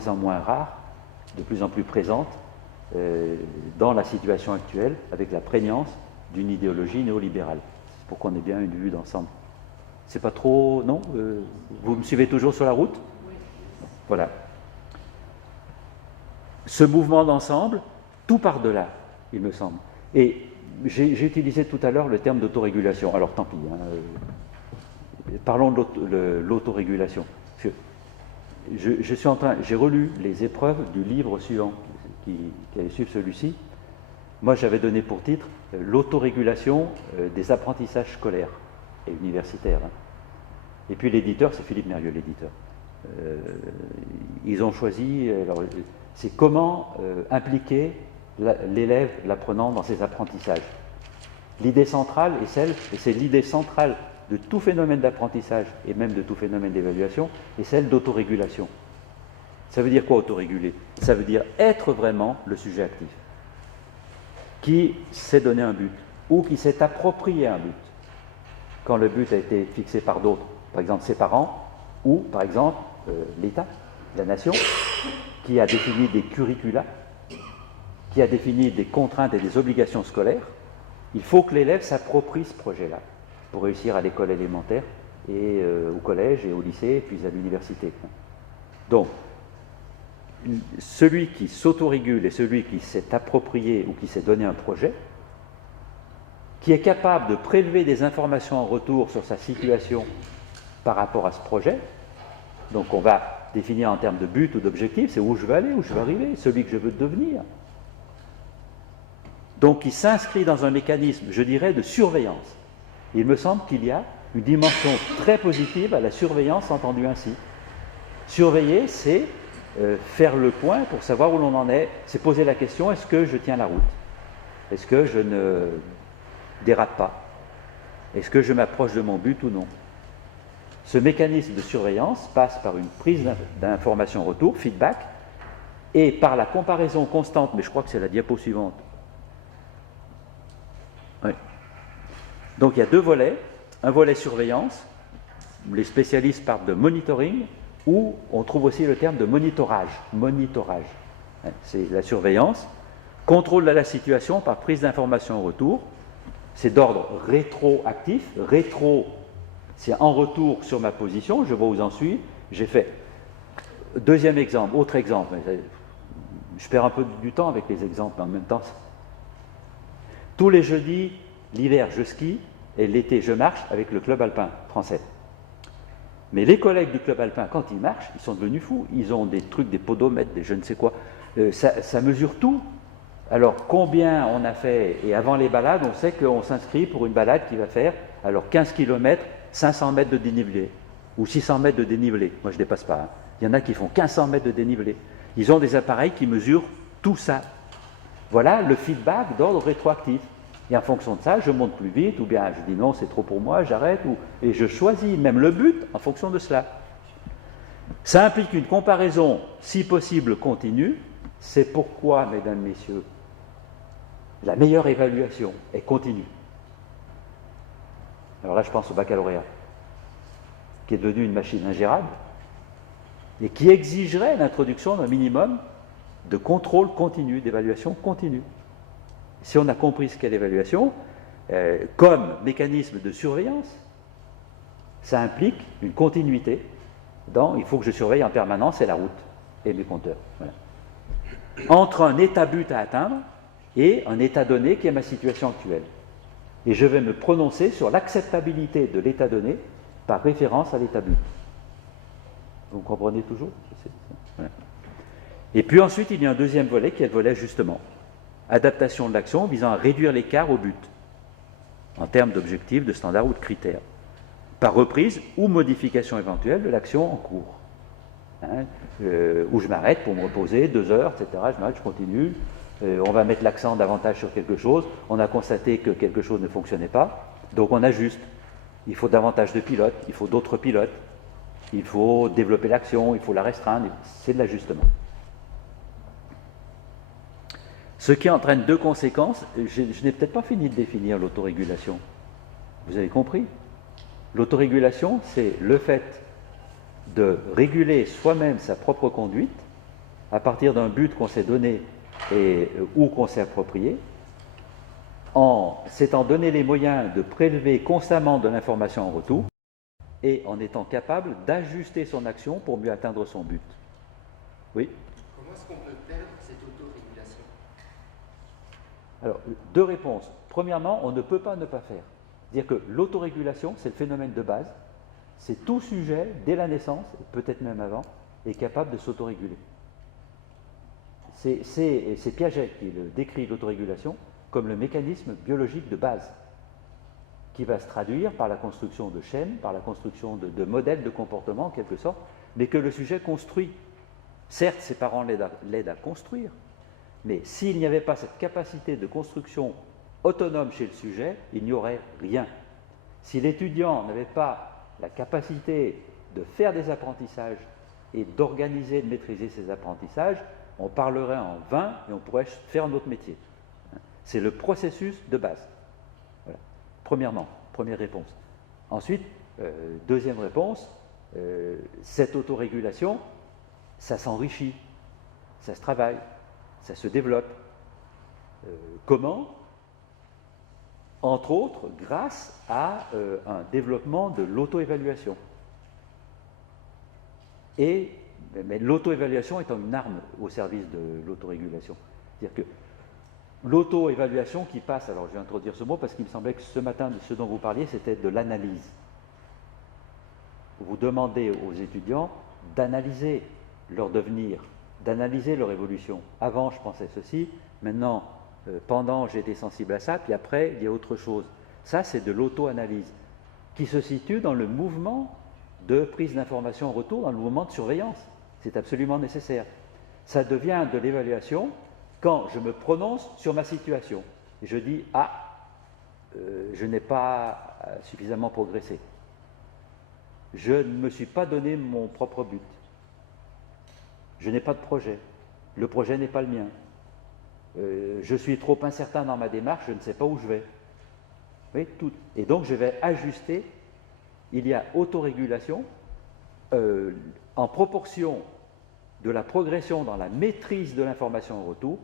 moins en moins rare, de plus en plus présente dans la situation actuelle, avec la prégnance d'une idéologie néolibérale. C'est pour qu'on ait bien une vue d'ensemble. C'est pas trop... Non vous me suivez toujours sur la route? Voilà. Ce mouvement d'ensemble, tout par-delà, il me semble. Et j'ai utilisé tout à l'heure le terme d'autorégulation. Alors tant pis, parlons de l'autorégulation. J'ai relu les épreuves du livre suivant, qui allait suivre celui-ci. Moi, j'avais donné pour titre l'autorégulation des apprentissages scolaires et universitaires. Et puis l'éditeur, c'est Philippe Mérieux, l'éditeur. Ils ont choisi, c'est comment impliquer l'élève, l'apprenant dans ses apprentissages. L'idée centrale est celle, et c'est l'idée centrale de tout phénomène d'apprentissage et même de tout phénomène d'évaluation, est celle d'autorégulation. Ça veut dire quoi, autoréguler? Ça veut dire être vraiment le sujet actif, qui s'est donné un but, ou qui s'est approprié un but, quand le but a été fixé par d'autres, par exemple ses parents, ou par exemple l'État, la nation, qui a défini des curricula, qui a défini des contraintes et des obligations scolaires. Il faut que l'élève s'approprie ce projet-là pour réussir à l'école élémentaire et au collège et au lycée, puis à l'université. Donc, celui qui s'autorégule et celui qui s'est approprié ou qui s'est donné un projet, qui est capable de prélever des informations en retour sur sa situation par rapport à ce projet, donc on va définir en termes de but ou d'objectif, c'est où je veux aller, où je veux arriver, celui que je veux devenir. Donc il s'inscrit dans un mécanisme, je dirais, de surveillance. Il me semble qu'il y a une dimension très positive à la surveillance entendue ainsi. Surveiller, c'est faire le point pour savoir où l'on en est, c'est poser la question, est-ce que je tiens la route? Est-ce que je ne dérape pas? Est-ce que je m'approche de mon but ou non? Ce mécanisme de surveillance passe par une prise d'information retour, feedback, et par la comparaison constante, mais je crois que c'est la diapo suivante. Oui. Donc il y a deux volets, un volet surveillance, où les spécialistes parlent de monitoring, où on trouve aussi le terme de monitorage. Monitorage, c'est la surveillance, contrôle de la situation par prise d'information en retour, c'est d'ordre rétroactif, rétro, c'est en retour sur ma position, je vois où j'en suis, j'ai fait. Deuxième exemple, autre exemple, je perds un peu du temps avec les exemples, mais en même temps, tous les jeudis, l'hiver, je skie, et l'été, je marche avec le club alpin français. Mais les collègues du club alpin, quand ils marchent, ils sont devenus fous. Ils ont des trucs, des podomètres, des je ne sais quoi. Ça mesure tout. Alors, combien on a fait? Et avant les balades, on sait qu'on s'inscrit pour une balade qui va faire, alors 15 km, 500 mètres de dénivelé, ou 600 mètres de dénivelé. Moi, je ne dépasse pas. Il y en a qui font 1500 mètres de dénivelé. Ils ont des appareils qui mesurent tout ça. Voilà le feedback d'ordre rétroactif. Et en fonction de ça, je monte plus vite, ou bien je dis non, c'est trop pour moi, j'arrête, et je choisis même le but en fonction de cela. Ça implique une comparaison, si possible, continue. C'est pourquoi, mesdames, messieurs, la meilleure évaluation est continue. Alors là, je pense au baccalauréat, qui est devenu une machine ingérable, et qui exigerait l'introduction d'un minimum de contrôle continu, d'évaluation continue. Si on a compris ce qu'est l'évaluation, comme mécanisme de surveillance, ça implique une continuité dans il faut que je surveille en permanence, c'est la route et mes compteurs. Voilà. Entre un état but à atteindre et un état donné qui est ma situation actuelle. Et je vais me prononcer sur l'acceptabilité de l'état donné par référence à l'état but. Vous comprenez toujours? Voilà. Et puis ensuite, il y a un deuxième volet qui est le volet justement. Adaptation de l'action visant à réduire l'écart au but, en termes d'objectifs, de standards ou de critères, par reprise ou modification éventuelle de l'action en cours. Où je m'arrête pour me reposer, 2 heures, etc. Je m'arrête, je continue. On va mettre l'accent davantage sur quelque chose. On a constaté que quelque chose ne fonctionnait pas, donc on ajuste. Il faut davantage de pilotes, il faut d'autres pilotes, il faut développer l'action, il faut la restreindre. C'est de l'ajustement. Ce qui entraîne deux conséquences. Je n'ai peut-être pas fini de définir l'autorégulation. Vous avez compris? L'autorégulation, c'est le fait de réguler soi-même sa propre conduite à partir d'un but qu'on s'est donné ou qu'on s'est approprié, en s'étant donné les moyens de prélever constamment de l'information en retour et en étant capable d'ajuster son action pour mieux atteindre son but. Oui? Comment est-ce qu'on peut perdre cette autorégulation? Alors, deux réponses. Premièrement, on ne peut pas ne pas faire. C'est-à-dire que l'autorégulation, c'est le phénomène de base. C'est tout sujet, dès la naissance, peut-être même avant, est capable de s'autoréguler. C'est Piaget qui décrit l'autorégulation comme le mécanisme biologique de base, qui va se traduire par la construction de chaînes, par la construction de modèles de comportement en quelque sorte, mais que le sujet construit. Certes, ses parents l'aident à construire, mais s'il n'y avait pas cette capacité de construction autonome chez le sujet, il n'y aurait rien. Si l'étudiant n'avait pas la capacité de faire des apprentissages et d'organiser, de maîtriser ces apprentissages, on parlerait en vain et on pourrait faire un autre métier. C'est le processus de base. Voilà. Premièrement, première réponse. Ensuite, deuxième réponse, cette autorégulation, ça s'enrichit, ça se travaille, ça se développe. Comment? Entre autres, grâce à un développement de l'auto-évaluation. Mais l'auto-évaluation étant une arme au service de l'autorégulation. C'est-à-dire que l'auto-évaluation qui passe, alors je vais introduire ce mot parce qu'il me semblait que ce matin, ce dont vous parliez, c'était de l'analyse. Vous demandez aux étudiants d'analyser leur devenir, d'analyser leur évolution. Avant, je pensais ceci, maintenant, pendant, j'ai été sensible à ça, puis après, il y a autre chose. Ça, c'est de l'auto-analyse qui se situe dans le mouvement de prise d'information en retour, dans le mouvement de surveillance. C'est absolument nécessaire. Ça devient de l'évaluation quand je me prononce sur ma situation. Et je dis, je n'ai pas suffisamment progressé. Je ne me suis pas donné mon propre but. Je n'ai pas de projet. Le projet n'est pas le mien. Je suis trop incertain dans ma démarche, je ne sais pas où je vais. Oui, tout. Et donc je vais ajuster. Il y a autorégulation en proportion de la progression dans la maîtrise de l'information en retour